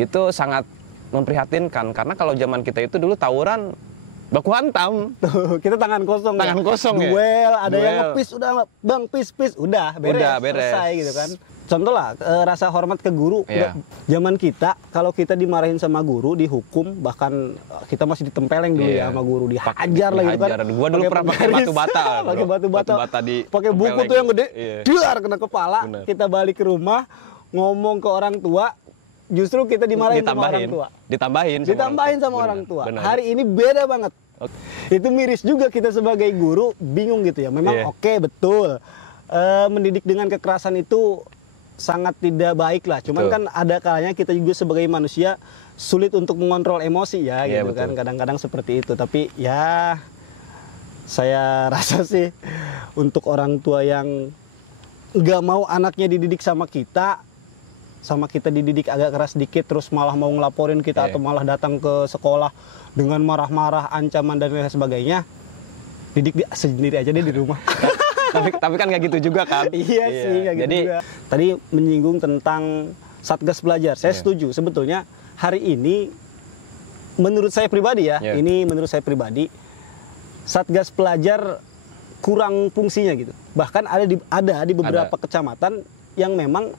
Itu sangat memprihatinkan karena kalau zaman kita itu dulu tawuran baku hantam. Tuh, kita tangan kosong. Tangan kosong ya. Duel, ada Duel. yang ngepis, udah bang pis, udah beres. Selesai gitu kan. Contoh lah, rasa hormat ke guru. Iya. Zaman kita, kalau kita dimarahin sama guru, dihukum, bahkan kita masih ditempeleng dulu ya sama guru, dihajar lah gitu kan. Gua dulu pernah pakai batu bata. Pakai batu bata, pakai buku tempeleng. tuh yang gede, Iya. dar kena kepala. Bener. Kita balik ke rumah, ngomong ke orang tua, justru kita dimarahin sama orang tua. Ditambahin sama orang tua. Bener. Hari ini beda banget. Itu miris juga kita sebagai guru bingung gitu ya. Memang oke, betul. Mendidik dengan kekerasan itu sangat tidak baik lah. Cuman kan ada kalanya kita juga sebagai manusia sulit untuk mengontrol emosi ya gitu kan. Kadang-kadang seperti itu. Tapi ya saya rasa sih untuk orang tua yang nggak mau anaknya dididik sama kita dididik agak keras sedikit terus malah mau ngelaporin kita atau malah datang ke sekolah dengan marah-marah, ancaman dan lain sebagainya, didik sendiri aja deh di rumah. tapi kan nggak gitu juga kan. Iya sih, nggak gitu juga. Tadi menyinggung tentang Satgas Pelajar, saya setuju. Sebetulnya hari ini menurut saya pribadi ini menurut saya pribadi Satgas Pelajar kurang fungsinya gitu. Bahkan ada di beberapa kecamatan yang memang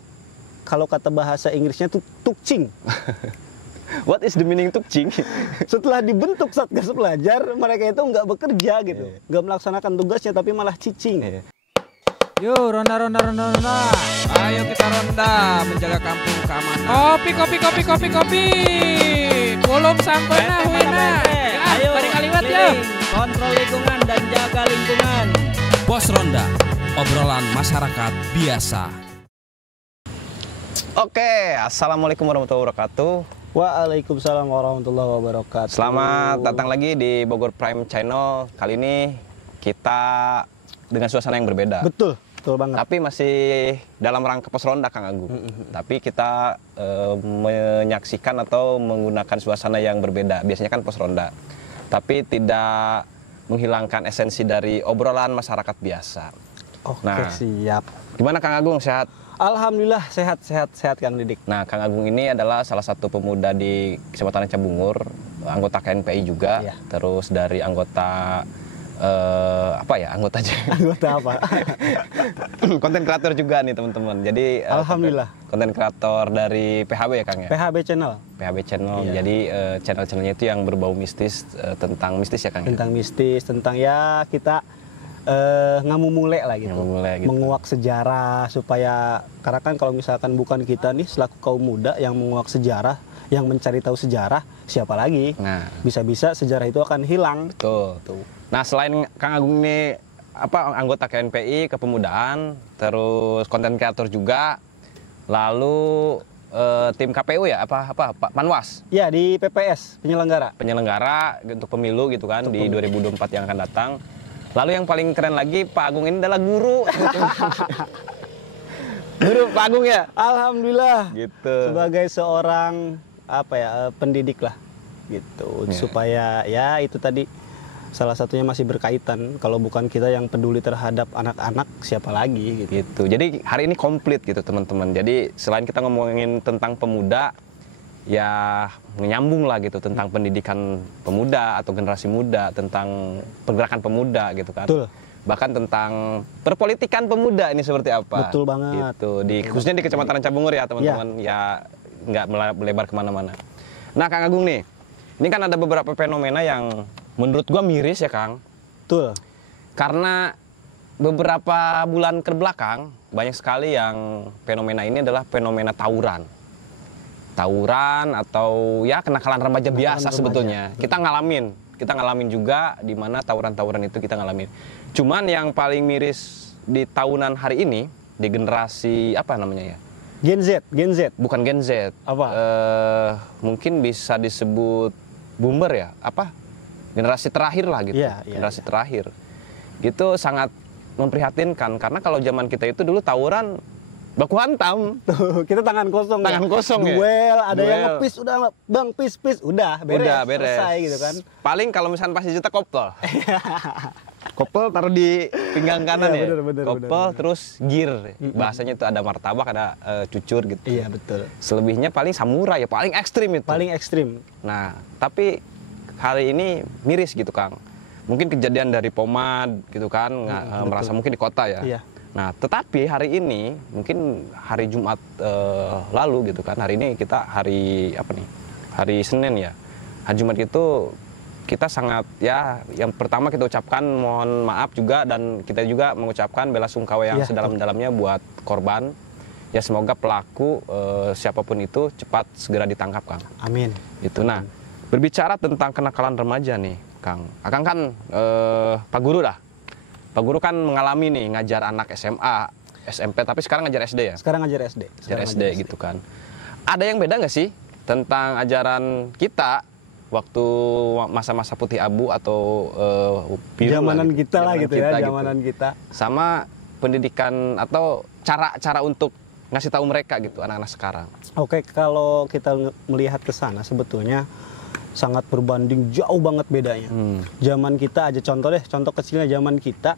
kalau kata bahasa Inggrisnya tuh tukcing. What is the meaning tukcing? Setelah dibentuk Satgas Pelajar, mereka itu nggak bekerja gitu, nggak melaksanakan tugasnya, tapi malah cicing. Yuk, ronda. Ayo kita ronda, menjaga kampung keamanan. Kopi. Belum sampai nah, Wina. Ayo, balik kaliwat yuk. Kontrol lingkungan dan jaga lingkungan. Pos Ronda, obrolan masyarakat biasa. Oke, assalamualaikum warahmatullahi wabarakatuh. Waalaikumsalam warahmatullahi wabarakatuh. Selamat datang lagi di Bogor Prime Channel. Kali ini kita dengan suasana yang berbeda. Betul banget. Tapi masih dalam rangka pos ronda, Kang Agung. Tapi kita menyaksikan atau menggunakan suasana yang berbeda. Biasanya kan pos ronda. Tapi tidak menghilangkan esensi dari obrolan masyarakat biasa. Oke, siap. Gimana Kang Agung, sehat? Alhamdulillah sehat Kang Didik. Nah, Kang Agung ini adalah salah satu pemuda di Kecamatan Cibungur, anggota KNPI juga, terus dari anggota Anggota apa? Konten kreator juga nih teman-teman. Jadi alhamdulillah. Konten kreator dari PHB ya Kang ya? PHB Channel. Jadi channel-channelnya itu yang berbau mistis, tentang mistis ya Kang? Tentang mistis, tentang ya kita ngamumule lah gitu. Menguak sejarah supaya, karena kan kalau misalkan bukan kita nih selaku kaum muda yang menguak sejarah, yang mencari tahu sejarah, siapa lagi? Nah, bisa-bisa sejarah itu akan hilang. Betul. Nah, selain Kang Agung ini anggota KNPI kepemudaan, terus konten kreator juga, lalu tim KPU ya Panwas? Ya, di PPS penyelenggara untuk pemilu gitu kan di 2024 yang akan datang. Lalu yang paling keren lagi, Pak Agung ini adalah guru. Guru Pak Agung ya? Alhamdulillah. Gitu. Sebagai seorang pendidik lah gitu. Supaya ya itu tadi salah satunya masih berkaitan. Kalau bukan kita yang peduli terhadap anak-anak, siapa lagi gitu. Jadi hari ini komplit gitu teman-teman. Jadi selain kita ngomongin tentang pemuda, ya menyambung lah gitu tentang pendidikan pemuda atau generasi muda, tentang pergerakan pemuda gitu kan. Betul. Bahkan tentang perpolitikan pemuda ini seperti apa. Betul banget. Gitu. Khususnya di Kecamatan Cibungur ya teman-teman, ya nggak melebar kemana-mana. Nah Kang Agung nih, ini kan ada beberapa fenomena yang menurut gua miris ya Kang. Betul. Karena beberapa bulan kebelakang banyak sekali yang fenomena ini adalah fenomena tawuran atau ya kenakalan remaja biasa sebetulnya. Kita ngalamin juga di mana tawuran itu kita ngalamin. Cuman yang paling miris di tahunan hari ini di generasi apa namanya ya? Gen Z. Bukan Gen Z. Apa? Mungkin bisa disebut boomer ya? Generasi terakhir lah gitu. Generasi terakhir. Gitu sangat memprihatinkan karena kalau zaman kita itu dulu tawuran baku hantam. Tuh, kita tangan kosong. Duel, ada yang ngepis, udah bang pis, udah beres. Selesai gitu kan. Paling kalau misalnya pas dicetak koplo. Kopel taruh di pinggang kanan Iya, ya. bener, Kopel terus gear. Bahasanya itu ada martabak, ada cucur gitu. Iya betul. Selebihnya paling samurai ya, paling ekstrim itu. Paling ekstrim. Nah, tapi hari ini miris gitu Kang. Mungkin kejadian dari Pomad gitu kan, merasa mungkin di kota ya. Iya. Nah, tetapi hari ini, mungkin hari Jumat lalu gitu kan, hari ini kita hari apa nih? Hari Senin ya. Hari Jumat itu kita sangat ya, yang pertama kita ucapkan mohon maaf juga, dan kita juga mengucapkan bela sungkawa yang sedalam-dalamnya buat korban. Ya semoga pelaku siapapun itu cepat segera ditangkap Kang. Amin. Itu. Nah, berbicara tentang kenakalan remaja nih Kang. Akang kan Pak Guru dah. Pak Guru kan mengalami nih ngajar anak SMA, SMP, tapi sekarang ngajar SD ya? Sekarang ngajar SD. Ngajar SD gitu kan. Ada yang beda nggak sih tentang ajaran kita waktu masa-masa putih abu atau biru Zamanan kita lah gitu ya, gitu. zamanan kita. Sama pendidikan atau cara untuk ngasih tahu mereka gitu anak-anak sekarang. Oke, kalau kita melihat ke sana sebetulnya sangat berbanding jauh banget bedanya. Zaman kita aja, contoh kecilnya zaman kita,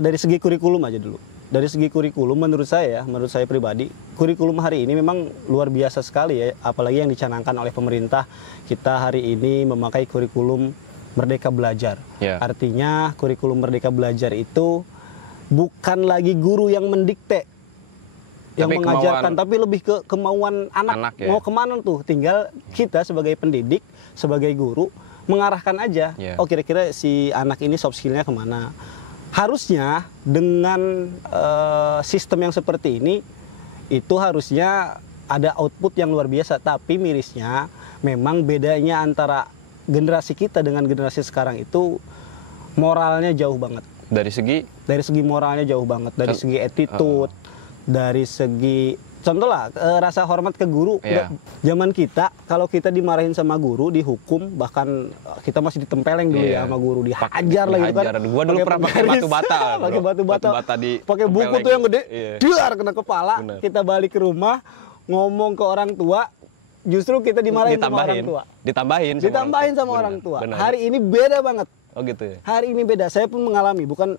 dari segi kurikulum aja dulu. Dari segi kurikulum menurut saya pribadi, kurikulum hari ini memang luar biasa sekali ya, apalagi yang dicanangkan oleh pemerintah. Kita hari ini memakai kurikulum Merdeka Belajar. Artinya kurikulum Merdeka Belajar itu bukan lagi guru yang mendikte, yang mengajarkan, tapi lebih ke kemauan anak ya. Mau kemana tuh, tinggal kita sebagai pendidik, sebagai guru mengarahkan aja. Oh kira-kira si anak ini soft skillnya kemana. Harusnya dengan sistem yang seperti ini itu harusnya ada output yang luar biasa, tapi mirisnya memang bedanya antara generasi kita dengan generasi sekarang itu moralnya jauh banget. Dari segi moralnya jauh banget, dari segi attitude, dari segi contoh lah rasa hormat ke guru. Zaman kita kalau kita dimarahin sama guru, dihukum, bahkan kita masih ditempeleng dulu ya sama guru, dihajar lah gitu kan. Gua dulu pernah pakai batu bata. Pakai batu bata pakai buku tuh yang gede, dar kena kepala. Bener. Kita balik ke rumah ngomong ke orang tua, justru kita dimarahin sama orang tua. Ditambahin sama orang tua. Bener. Hari ini beda banget. Oh gitu ya. Hari ini beda. Saya pun mengalami, bukan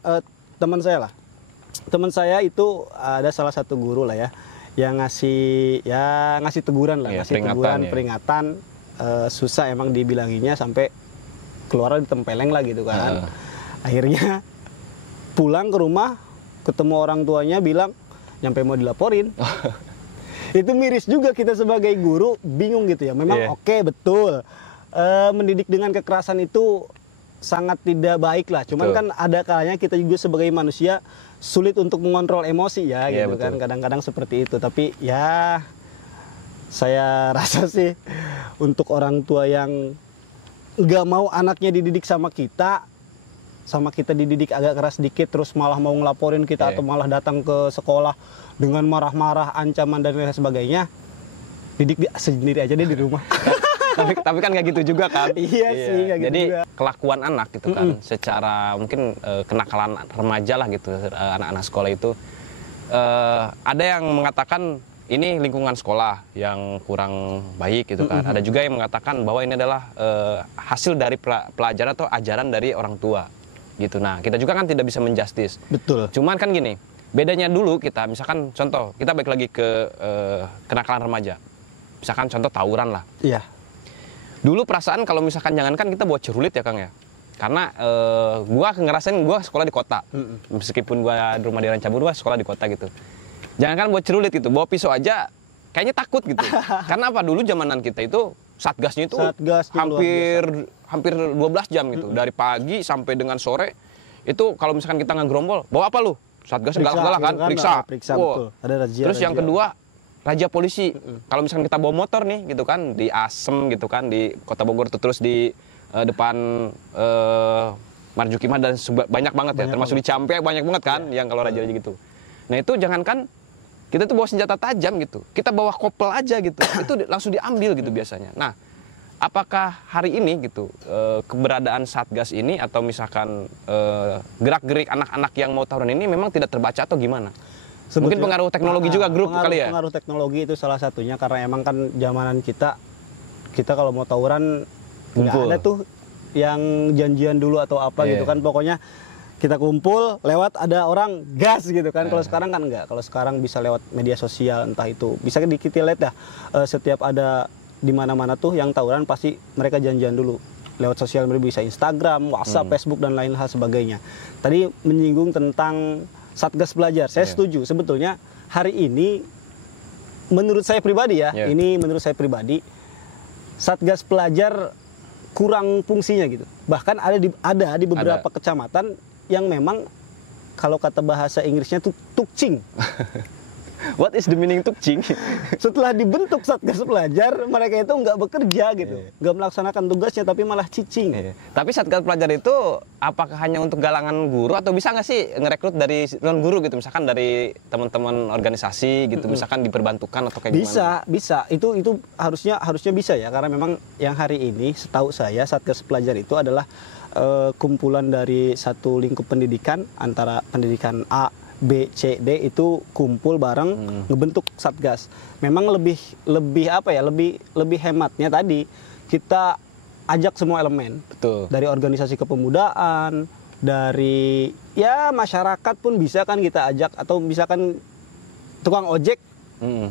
teman saya lah. Teman saya itu ada salah satu guru lah ya, yang ngasih teguran lah, ngasih peringatan. Susah emang dibilanginya, sampai keluar ditempeleng lah gitu kan. Akhirnya pulang ke rumah, ketemu orang tuanya, bilang nyampe mau dilaporin. Itu miris juga, kita sebagai guru bingung gitu ya. Memang oke, betul, mendidik dengan kekerasan itu sangat tidak baik lah. Cuman kan ada kalanya kita juga sebagai manusia sulit untuk mengontrol emosi ya, gitu kan. Kadang-kadang seperti itu. Tapi ya saya rasa sih untuk orang tua yang nggak mau anaknya dididik sama kita dididik agak keras sedikit, terus malah mau ngelaporin kita atau malah datang ke sekolah dengan marah-marah, ancaman dan lain sebagainya, didik sendiri aja deh di rumah. tapi kan nggak gitu juga kan. Iya sih, nggak gitu. Jadi juga. kelakuan anak gitu kan, secara mungkin kenakalan remaja lah gitu, anak-anak sekolah itu ada yang mengatakan ini lingkungan sekolah yang kurang baik gitu kan. Ada juga yang mengatakan bahwa ini adalah hasil dari pelajaran atau ajaran dari orang tua gitu. Nah, kita juga kan tidak bisa menjustis. Betul. Cuman kan gini, bedanya dulu kita misalkan contoh, kita balik lagi ke kenakalan remaja. Misalkan contoh tawuran lah. Iya. Dulu perasaan kalau misalkan jangankan kita bawa celurit ya Kang ya. Karena gua ngerasain gua sekolah di kota. Meskipun gua di rumah di Rancabur, gua sekolah di kota gitu. Jangankan bawa celurit gitu, bawa pisau aja kayaknya takut gitu. Karena apa, dulu zamanan kita itu satgasnya itu hampir 12 jam gitu. Dari pagi sampai dengan sore itu kalau misalkan kita ngegerombol, bawa apa lu? Satgas galak-galak kan, periksa. Betul. Ada razia. Terus yang kedua, raja polisi. Kalau misalkan kita bawa motor nih gitu kan, di Asem gitu kan, di Kota Bogor tuh, terus di depan Marzuki Mah dan banyak banget ya, termasuk di Campe banyak banget kan yang kalau raja-raja gitu. Nah itu jangankan kita tuh bawa senjata tajam gitu, kita bawa kopel aja gitu, itu langsung diambil gitu biasanya. Nah, apakah hari ini gitu keberadaan satgas ini atau misalkan gerak-gerik anak-anak yang mau tawuran ini memang tidak terbaca atau gimana? Mungkin pengaruh teknologi juga grup kali ya? Pengaruh teknologi itu salah satunya, karena emang kan zamanan kita kalau mau tawuran nggak ada tuh yang janjian dulu atau apa gitu kan. Pokoknya kita kumpul lewat ada orang gas gitu kan. Kalau sekarang kan enggak. Kalau sekarang bisa lewat media sosial, entah itu bisa kita lihat dah setiap ada di mana-mana tuh yang tawuran pasti mereka janjian dulu lewat sosial media, bisa Instagram, WhatsApp, Facebook dan lain hal sebagainya. Tadi menyinggung tentang Satgas Pelajar. Saya setuju sebetulnya hari ini menurut saya pribadi ya, ini menurut saya pribadi Satgas Pelajar kurang fungsinya gitu. Bahkan ada di beberapa kecamatan yang memang kalau kata bahasa Inggrisnya tuh tukcing. What is the meaning tukcing? Setelah dibentuk Satgas Pelajar, mereka itu nggak bekerja gitu, nggak melaksanakan tugasnya, tapi malah cicing. Tapi Satgas Pelajar itu apakah hanya untuk galangan guru atau bisa nggak sih ngerekrut dari non guru gitu, misalkan dari teman-teman organisasi gitu, misalkan diperbantukan atau kayak gimana? Bisa. Itu harusnya bisa ya, karena memang yang hari ini setahu saya Satgas Pelajar itu adalah kumpulan dari satu lingkup pendidikan, antara pendidikan A, B, C, D itu kumpul bareng ngebentuk Satgas. Memang lebih apa ya? Lebih hematnya tadi kita ajak semua elemen. Betul. Dari organisasi kepemudaan, dari ya masyarakat pun bisa kan kita ajak, atau misalkan tukang ojek,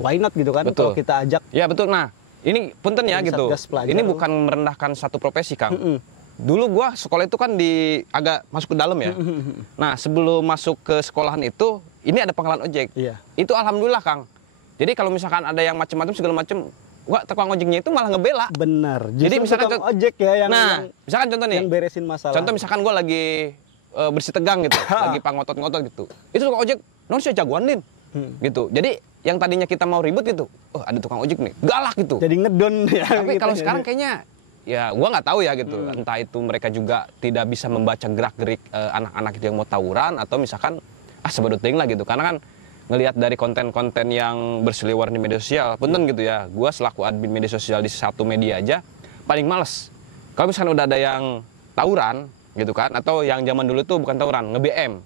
why not gitu kan? Kalau kita ajak. Ya betul. Nah, ini punten ya gitu. Ini bukan merendahkan satu profesi, Kang. Dulu gua sekolah itu kan agak masuk ke dalam ya. Nah, sebelum masuk ke sekolahan itu, ini ada pangkalan ojek. Itu alhamdulillah, Kang. Jadi kalau misalkan ada yang macam-macam segala macam, gua tukang ojeknya itu malah ngebela. Bener. Jadi misalkan tukang ojek ya yang misalkan contoh nih, yang beresin masalah. Contoh misalkan gua lagi bersih tegang gitu, lagi pangotot-ngotot gitu. Itu tukang ojek, non saya jagoan din. Gitu. Jadi yang tadinya kita mau ribut gitu, oh ada tukang ojek nih, galak gitu. Jadi ngedon ya. Tapi gitu kalau ya. sekarang kayaknya ya gua nggak tahu ya gitu, entah itu mereka juga tidak bisa membaca gerak-gerik anak-anak itu yang mau tawuran, atau misalkan sebedut ting lah gitu, karena kan ngelihat dari konten-konten yang berseliweran di media sosial, punten gitu ya, gua selaku admin media sosial di satu media aja paling males kalau misalkan udah ada yang tawuran gitu kan, atau yang zaman dulu tuh bukan tawuran, nge-BM.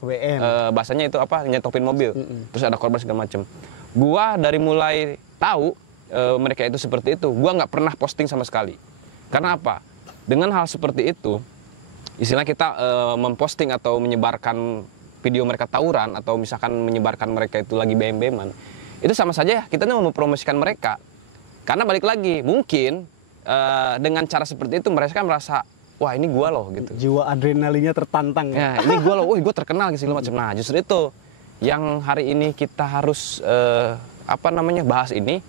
Bahasanya itu apa, nyetopin mobil, terus ada korban segala macem. Gua dari mulai tahu mereka itu seperti itu, gua nggak pernah posting sama sekali. Karena apa? Dengan hal seperti itu, istilahnya kita memposting atau menyebarkan video mereka tawuran, atau misalkan menyebarkan mereka itu lagi BM-BM-an, itu sama saja ya kita mempromosikan mereka. Karena balik lagi, mungkin dengan cara seperti itu mereka merasa, wah ini gua loh gitu. Jiwa adrenalinnya tertantang. Ya, ini gua loh, gua terkenal gitu segala macam. Nah, justru itu yang hari ini kita harus bahas ini,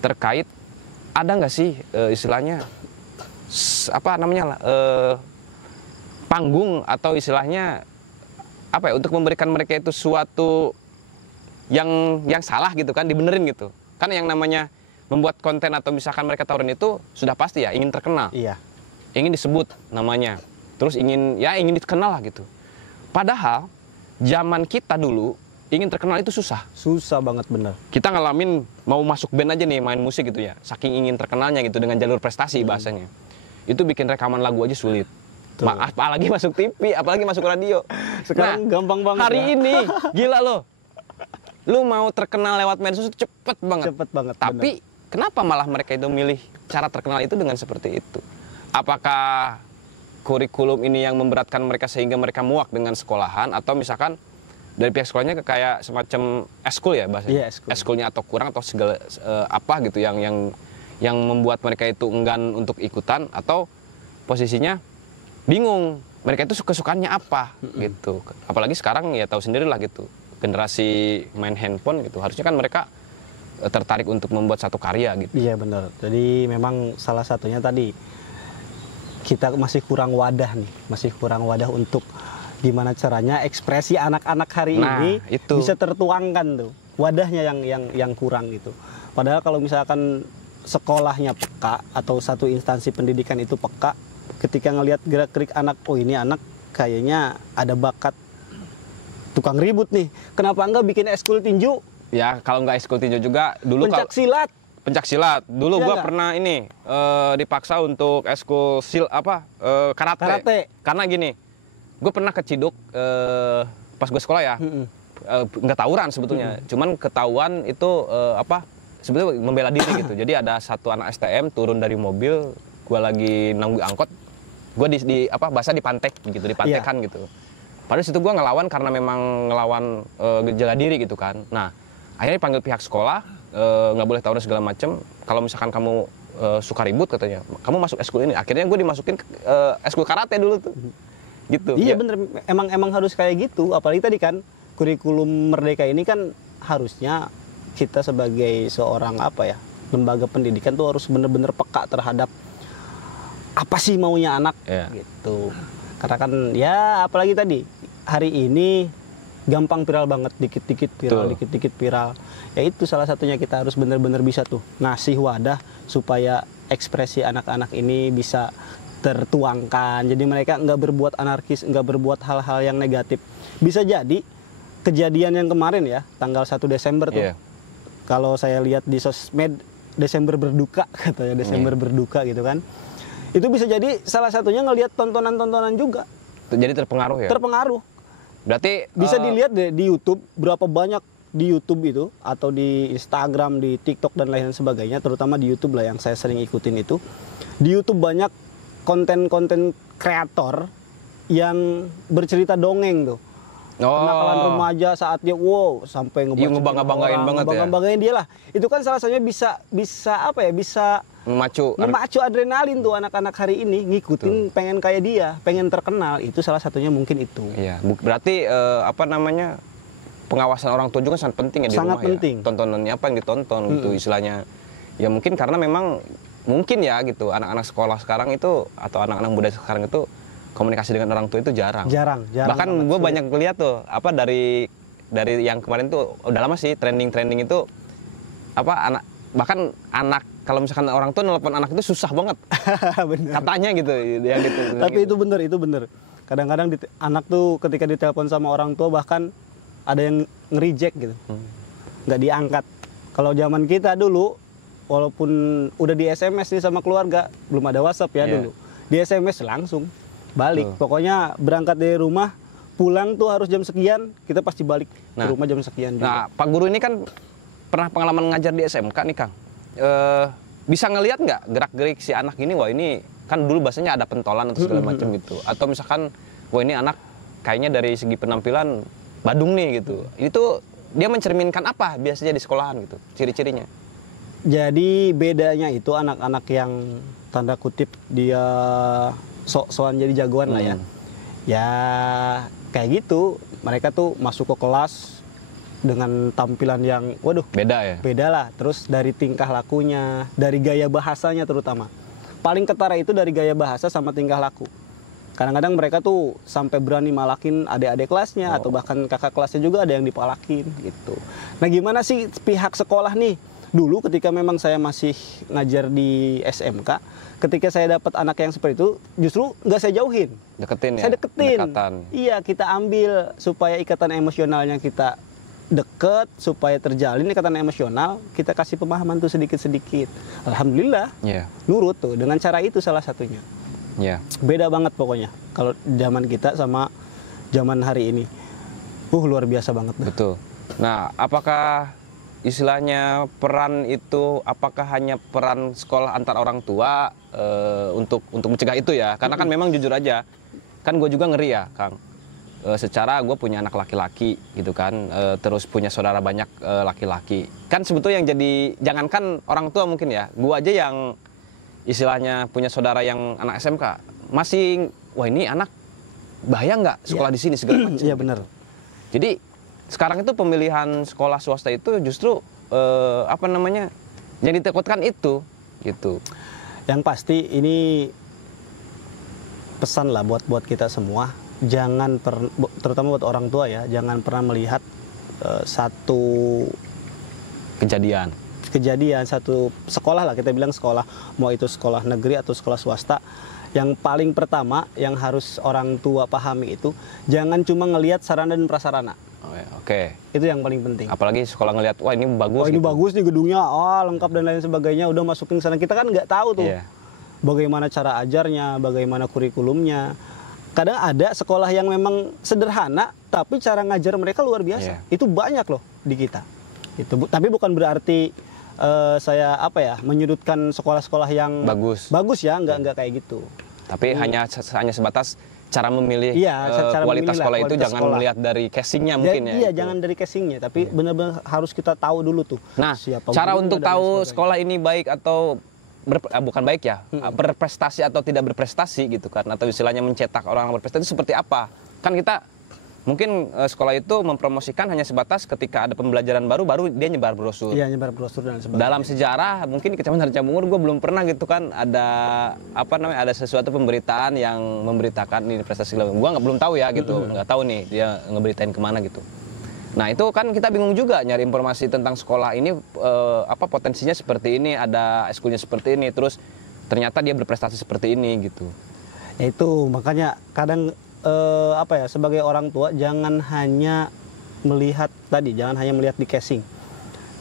terkait ada nggak sih istilahnya panggung, atau istilahnya apa ya, untuk memberikan mereka itu suatu yang salah gitu kan, dibenerin gitu. Kan yang namanya membuat konten atau misalkan mereka tawuran itu sudah pasti ya ingin terkenal. Iya. Ingin disebut namanya. Terus ingin dikenal lah gitu. Padahal zaman kita dulu ingin terkenal itu susah. Susah banget, bener. Kita ngalamin mau masuk band aja nih, main musik gitu ya. Saking ingin terkenalnya gitu dengan jalur prestasi bahasanya. Itu bikin rekaman lagu aja sulit. Apalagi masuk TV, apalagi masuk radio. Sekarang gampang banget. Hari ini gila loh. Lu mau terkenal lewat medsos itu cepet banget. Tapi kenapa malah mereka itu milih cara terkenal itu dengan seperti itu? Apakah kurikulum ini yang memberatkan mereka sehingga mereka muak dengan sekolahan, atau misalkan dari pihak sekolahnya ke kayak semacam eskul ya bahasanya? Eskulnya atau kurang, atau segala apa gitu yang membuat mereka itu enggan untuk ikutan, atau posisinya bingung mereka itu kesukaannya apa gitu. Apalagi sekarang ya tahu sendirilah gitu, generasi main handphone gitu, harusnya kan mereka tertarik untuk membuat satu karya gitu. Iya benar. Jadi memang salah satunya tadi kita masih kurang wadah untuk gimana caranya ekspresi anak-anak hari ini itu bisa tertuangkan tuh, wadahnya yang kurang gitu. Padahal kalau misalkan sekolahnya peka atau satu instansi pendidikan itu peka, ketika ngelihat gerak-gerik anak, oh ini anak kayaknya ada bakat tukang ribut nih, kenapa enggak bikin eskul tinju? Ya kalau nggak eskul tinju juga dulu pencak silat. Dulu gua pernah dipaksa untuk eskul karate. Karena gini, gue pernah keciduk pas gue sekolah ya, nggak tawuran sebetulnya, cuman ketahuan itu sebetulnya membela diri gitu. Jadi ada satu anak STM turun dari mobil, gue lagi nunggu angkot, gue di apa bahasa dipantek gitu, dipantekan gitu. Padahal situ gue ngelawan karena memang ngelawan jaga diri gitu kan. Nah akhirnya dipanggil pihak sekolah, nggak boleh tawuran segala macem. Kalau misalkan kamu suka ribut katanya, kamu masuk eskul ini. Akhirnya gue dimasukin ke eskul karate dulu tuh. Gitu. Iya Ya. bener, emang harus kayak gitu. Apalagi tadi kan kurikulum Merdeka ini kan harusnya kita sebagai seorang apa ya, lembaga pendidikan tuh harus bener-bener peka terhadap apa sih maunya anak gitu. Karena kan ya apalagi tadi hari ini gampang viral banget, dikit-dikit viral, dikit-dikit viral. Ya itu salah satunya kita harus bener-bener bisa tuh ngasih wadah supaya ekspresi anak-anak ini bisa tertuangkan. Jadi mereka nggak berbuat anarkis, nggak berbuat hal-hal yang negatif. Bisa jadi kejadian yang kemarin ya, tanggal 1 Desember tuh. Kalau saya lihat di sosmed, Desember berduka katanya, Desember berduka gitu kan. Itu bisa jadi salah satunya ngelihat tontonan-tontonan juga. Jadi terpengaruh ya? Terpengaruh. Berarti Bisa dilihat deh di YouTube, berapa banyak di YouTube itu, atau di Instagram, di TikTok dan lain sebagainya, terutama di YouTube lah yang saya sering ikutin itu. Di YouTube banyak konten-konten kreator yang bercerita dongeng tuh. Kenakalan remaja saat dia sampai ngebangga-banggain banget ya. Ngebangga-banggain dia lah. Itu kan salah satunya bisa apa ya? Bisa memacu adrenalin tuh anak-anak hari ini ngikutin pengen kayak dia, pengen terkenal. Itu salah satunya mungkin itu. Iya, berarti apa namanya? Pengawasan orang tua juga sangat penting ya di sangat rumah penting. Ya. Tontonannya apa yang ditonton gitu istilahnya. Ya mungkin karena memang mungkin ya gitu anak-anak sekolah sekarang itu atau anak-anak muda sekarang itu komunikasi dengan orang tua itu jarang. Bahkan gue banyak lihat tuh apa dari yang kemarin tuh udah lama sih trending itu apa bahkan anak kalau misalkan orang tua nelpon anak itu susah banget. Katanya gitu ya gitu. Tapi itu bener. Kadang-kadang anak tuh ketika ditelepon sama orang tua bahkan ada yang nge-reject gitu. Nggak diangkat. Kalau zaman kita dulu walaupun udah di SMS nih sama keluarga, belum ada WhatsApp ya dulu. Di SMS langsung balik. Pokoknya berangkat dari rumah, pulang tuh harus jam sekian, kita pasti balik ke rumah jam sekian juga. Nah, Pak Guru ini kan pernah pengalaman ngajar di SMK nih, Kang. Bisa ngelihat nggak gerak-gerik si anak ini? Wah, ini kan dulu bahasanya ada pentolan atau segala macam gitu. Atau misalkan, wah ini anak kayaknya dari segi penampilan badung nih gitu. Itu dia mencerminkan apa biasanya di sekolahan gitu, ciri-cirinya? Jadi bedanya itu anak-anak yang tanda kutip dia sok-sokan jadi jagoan lah ya. Ya kayak gitu, mereka tuh masuk ke kelas dengan tampilan yang beda ya. Beda lah. Terus dari tingkah lakunya, dari gaya bahasanya terutama. Paling ketara itu dari gaya bahasa sama tingkah laku. Kadang-kadang mereka tuh sampai berani malakin adik-adik kelasnya atau bahkan kakak kelasnya juga ada yang dipalakin gitu. Nah, gimana sih pihak sekolah nih? Dulu ketika memang saya masih ngajar di SMK, ketika saya dapat anak yang seperti itu, justru nggak saya jauhin. Deketin ya? Saya deketin. Pendekatan. Iya, kita ambil supaya ikatan emosionalnya kita deket, supaya terjalin ikatan emosional, kita kasih pemahaman tuh sedikit-sedikit. Alhamdulillah, nurut tuh. Dengan cara itu salah satunya. Beda banget pokoknya. Kalau zaman kita sama zaman hari ini. Luar biasa banget. Betul. Nah, apakah istilahnya peran itu apakah hanya peran sekolah antar orang tua untuk mencegah itu ya? Karena kan memang jujur aja, kan gue juga ngeri ya, Kang. Secara gue punya anak laki-laki gitu kan, terus punya saudara banyak laki-laki. Kan sebetulnya yang jadi jangankan orang tua mungkin ya, gue aja yang istilahnya punya saudara yang anak SMK masih, wah ini anak bahaya nggak sekolah di sini segala macam. Iya benar. Jadi sekarang itu pemilihan sekolah swasta itu justru apa namanya yang ditakutkan itu gitu. Yang pasti ini pesan lah buat kita semua, jangan terutama buat orang tua ya, jangan pernah melihat satu kejadian satu sekolah lah, kita bilang sekolah, mau itu sekolah negeri atau sekolah swasta, yang paling pertama yang harus orang tua pahami itu jangan cuma ngelihat sarana dan prasarana. Oke. Itu yang paling penting. Apalagi sekolah ngelihat, wah ini bagus. Wah ini gitu. Bagus nih gedungnya, lengkap dan lain sebagainya, udah masukin ke sana. Kita kan nggak tahu tuh bagaimana cara ajarnya, bagaimana kurikulumnya. Kadang ada sekolah yang memang sederhana, tapi cara ngajar mereka luar biasa. Itu banyak loh di kita. Itu, tapi bukan berarti saya menyudutkan sekolah-sekolah yang bagus ya, nggak kayak gitu. Tapi hanya sebatas cara memilih cara kualitas memilih sekolah itu kualitas jangan sekolah. melihat dari casingnya mungkin ya. Iya, gitu. jangan dari casingnya, tapi benar-benar harus kita tahu dulu tuh. Nah, siapa cara gurunya untuk dan lain tahu sebagainya. sekolah ini baik atau bukan baik ya, berprestasi atau tidak berprestasi gitu kan, atau istilahnya mencetak orang berprestasi itu seperti apa? Kan kita mungkin sekolah itu mempromosikan hanya sebatas ketika ada pembelajaran baru dia nyebar brosur. Iya, nyebar brosur dan sebagainya. Dalam sejarah mungkin di Kecamatan Harjamukur gue belum pernah gitu kan ada ada sesuatu pemberitaan yang memberitakan ini prestasi gue belum tahu ya gitu, nggak tahu nih dia ngeberitain kemana gitu. Nah itu kan kita bingung juga nyari informasi tentang sekolah ini potensinya seperti ini, ada eskulnya seperti ini, terus ternyata dia berprestasi seperti ini gitu. Ya itu makanya kadang sebagai orang tua jangan hanya melihat di casing.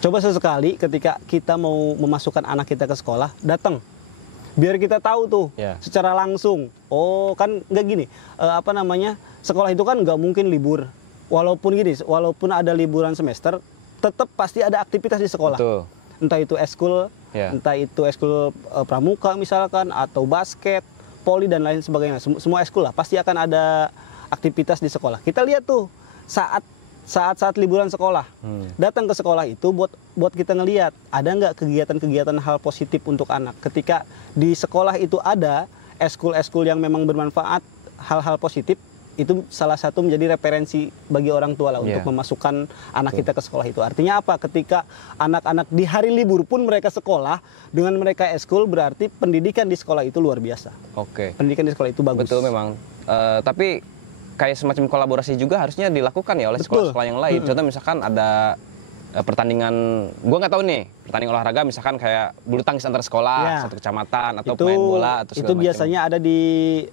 Coba sesekali ketika kita mau memasukkan anak kita ke sekolah, datang biar kita tahu tuh secara langsung. Oh kan nggak gini, sekolah itu kan nggak mungkin libur. Walaupun ada liburan semester, tetap pasti ada aktivitas di sekolah. Betul. Entah itu eskul, entah itu eskul pramuka misalkan, atau basket, poli dan lain sebagainya. Semua eskul lah pasti akan ada aktivitas di sekolah. Kita lihat tuh saat liburan sekolah, datang ke sekolah itu buat kita ngelihat ada nggak kegiatan-kegiatan hal positif untuk anak. Ketika di sekolah itu ada eskul-eskul yang memang bermanfaat, hal-hal positif, itu salah satu menjadi referensi bagi orang tua lah untuk memasukkan anak kita ke sekolah itu. Artinya apa? Ketika anak-anak di hari libur pun mereka sekolah, dengan mereka eskul, berarti pendidikan di sekolah itu luar biasa. Oke. Pendidikan di sekolah itu bagus. Betul memang. Tapi kayak semacam kolaborasi juga harusnya dilakukan ya oleh sekolah-sekolah yang lain. Contoh misalkan ada pertandingan, gue nggak tahu nih, pertandingan olahraga misalkan kayak bulu tangkis antar sekolah, satu kecamatan, atau main bola atau segala itu biasanya ada di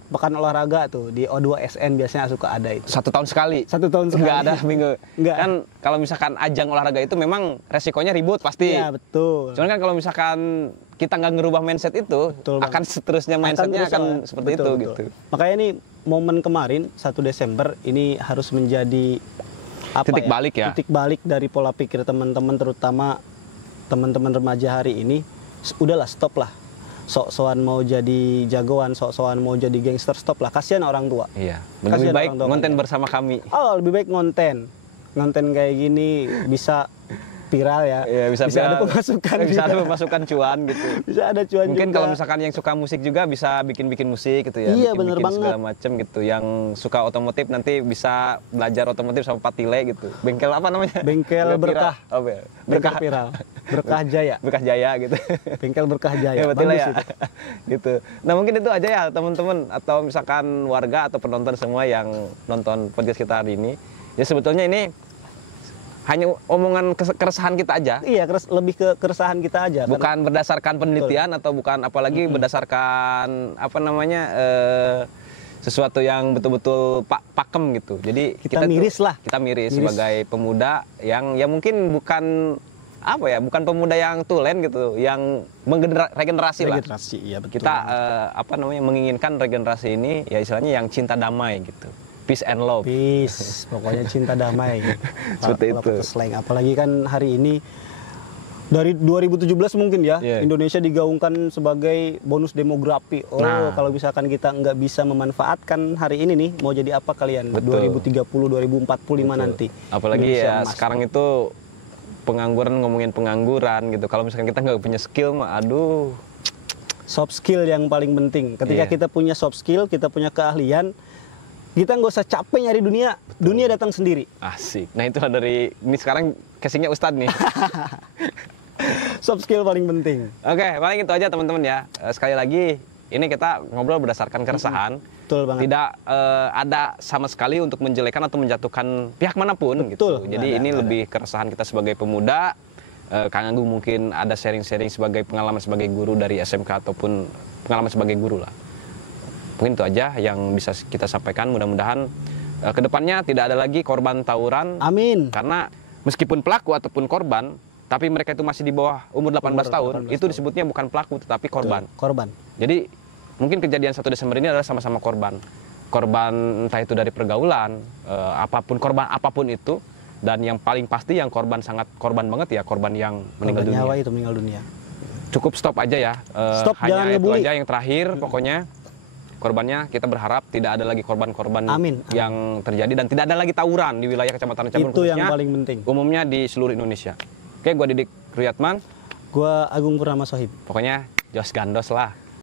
pekan olahraga tuh, di O2SN biasanya suka ada itu. 1 tahun sekali. 1 tahun sekali. Nggak ada minggu. Nggak. Kan kalau misalkan ajang olahraga itu memang resikonya ribut pasti. Iya betul. Cuman kan kalau misalkan kita nggak ngerubah mindset itu, akan seterusnya mindsetnya akan seperti itu gitu. Makanya nih momen kemarin 1 Desember ini harus menjadi titik balik ya. Titik balik dari pola pikir teman-teman, terutama teman-teman remaja hari ini. Udahlah, stop lah. Sok-sokan mau jadi jagoan, sok-sokan mau jadi gangster, stop lah. Kasihan orang tua. Iya. Lebih baik konten bersama kami. Oh, lebih baik konten kayak gini bisa viral ya. Iya, bisa ada pemasukan. Bisa ada pemasukan cuan gitu. Bisa ada cuan. Mungkin juga. kalau misalkan yang suka musik juga bisa bikin musik gitu ya. Iya, bener banget. Segala macem gitu. Yang suka otomotif nanti bisa belajar otomotif sama Patile gitu. Bengkel apa namanya? Bengkel Berkah. Oh, Berkah viral. Berkah Jaya. Berkah Jaya gitu. Bengkel Berkah Jaya. Ya, Patile ya. Itu. Gitu. Nah, mungkin itu aja ya teman-teman, atau misalkan warga atau penonton semua yang nonton podcast kita hari ini. Ya sebetulnya ini hanya omongan keresahan kita aja. Iya, lebih ke keresahan kita aja. Bukan berdasarkan penelitian atau bukan apalagi berdasarkan sesuatu yang betul-betul pakem gitu. Jadi kita miris lah. Kita miris sebagai pemuda yang ya mungkin bukan bukan pemuda yang tulen gitu, yang regenerasi lah. Regenerasi, iya betul. Kita menginginkan regenerasi ini ya istilahnya yang cinta damai gitu. Peace and love. Peace, pokoknya cinta damai. Seperti itu. Slang. Apalagi kan hari ini dari 2017 mungkin ya, Indonesia digaungkan sebagai bonus demografi. Kalau misalkan kita nggak bisa memanfaatkan hari ini nih, mau jadi apa kalian? Betul. 2030, 2045 nanti. Apalagi Indonesia sekarang itu ngomongin pengangguran gitu. Kalau misalkan kita nggak punya skill mah aduh. Soft skill yang paling penting. Ketika kita punya soft skill, kita punya keahlian, kita nggak usah capek nyari dunia. Betul. Dunia datang sendiri. Asik. Nah itu ini sekarang casingnya Ustadz nih. Soft skill paling penting. Oke, paling itu aja teman-teman ya. Sekali lagi, ini kita ngobrol berdasarkan keresahan. Betul banget. Tidak ada sama sekali untuk menjelekan atau menjatuhkan pihak manapun. Betul. Gitu. Jadi ini lebih keresahan kita sebagai pemuda. Kang Agung mungkin ada sharing-sharing sebagai pengalaman sebagai guru dari SMK ataupun pengalaman sebagai guru lah. Mungkin itu aja yang bisa kita sampaikan. Mudah-mudahan kedepannya tidak ada lagi korban tawuran. Amin. Karena meskipun pelaku ataupun korban, tapi mereka itu masih di bawah umur 18 tahun, itu disebutnya bukan pelaku tetapi korban. Korban. Jadi mungkin kejadian 1 Desember ini adalah sama-sama korban. Korban entah itu dari pergaulan, korban apapun itu. Dan yang paling pasti yang sangat korban banget ya, korban yang meninggal dunia. Nyawa itu meninggal dunia. Cukup stop aja ya. Stop, jangan hanya itu ngebully. aja yang terakhir pokoknya. korbannya kita berharap tidak ada lagi korban-korban Amin. yang terjadi dan tidak ada lagi tawuran di wilayah Kecamatan Cabun Itu yang khususnya, paling penting. umumnya di seluruh Indonesia. Oke, gua Didik Ruyatman. Gua Agung Purnama Sohib. Pokoknya jos gandos lah.